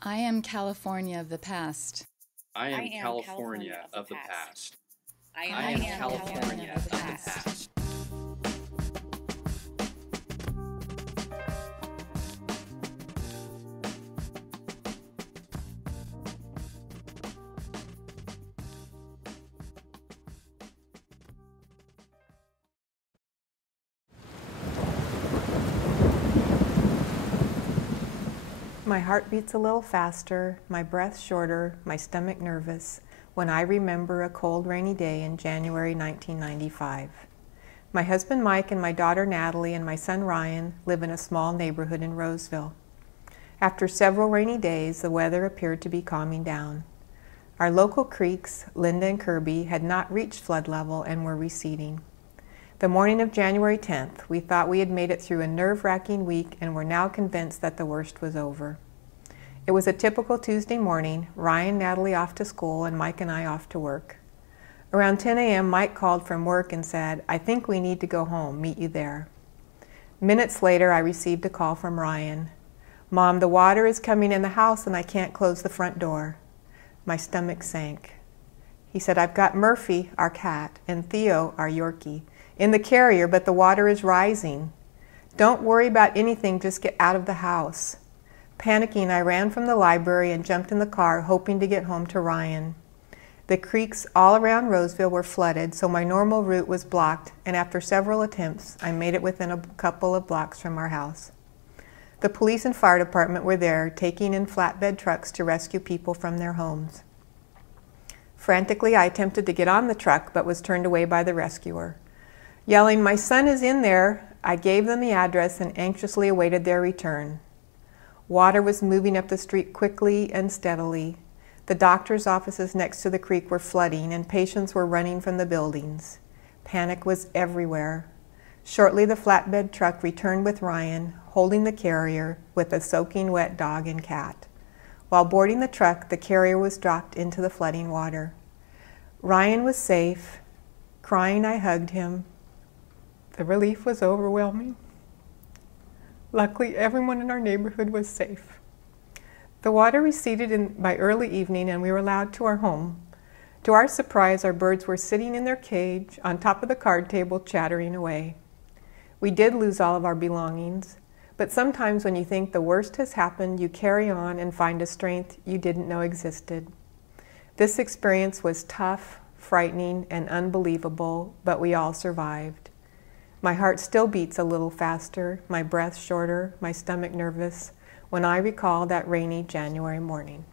I am California of the past. I am California of the past. I am California of the past. My heart beats a little faster, my breath shorter, my stomach nervous, when I remember a cold, rainy day in January 1995. My husband Mike and my daughter Natalie and my son Ryan live in a small neighborhood in Roseville. After several rainy days, the weather appeared to be calming down. Our local creeks, Linda and Cirby, had not reached flood level and were receding. The morning of January 10th, we thought we had made it through a nerve-wracking week and were now convinced that the worst was over. It was a typical Tuesday morning, Ryan and Natalie off to school and Mike and I off to work. Around 10 a.m., Mike called from work and said, "I think we need to go home, meet you there." Minutes later, I received a call from Ryan. "Mom, the water is coming in the house and I can't close the front door." My stomach sank. He said, "I've got Murphy, our cat, and Theo, our yorkie, in the carrier, but the water is rising. Don't worry about anything, just get out of the house." Panicking, I ran from the library and jumped in the car, hoping to get home to Ryan. The creeks all around Roseville were flooded, so my normal route was blocked, and after several attempts, I made it within a couple of blocks from our house. The police and fire department were there, taking in flatbed trucks to rescue people from their homes. Frantically, I attempted to get on the truck, but was turned away by the rescuer. Yelling, "My son is in there," I gave them the address and anxiously awaited their return. Water was moving up the street quickly and steadily. The doctor's offices next to the creek were flooding and patients were running from the buildings. Panic was everywhere. Shortly, the flatbed truck returned with Ryan, holding the carrier with a soaking wet dog and cat. While boarding the truck, the carrier was dropped into the flooding water. Ryan was safe. Crying, I hugged him. The relief was overwhelming. Luckily, everyone in our neighborhood was safe. The water receded by early evening and we were allowed to our home. To our surprise, our birds were sitting in their cage on top of the card table chattering away. We did lose all of our belongings, but sometimes when you think the worst has happened, you carry on and find a strength you didn't know existed. This experience was tough, frightening, and unbelievable, but we all survived. My heart still beats a little faster, my breath shorter, my stomach nervous, when I recall that rainy January morning.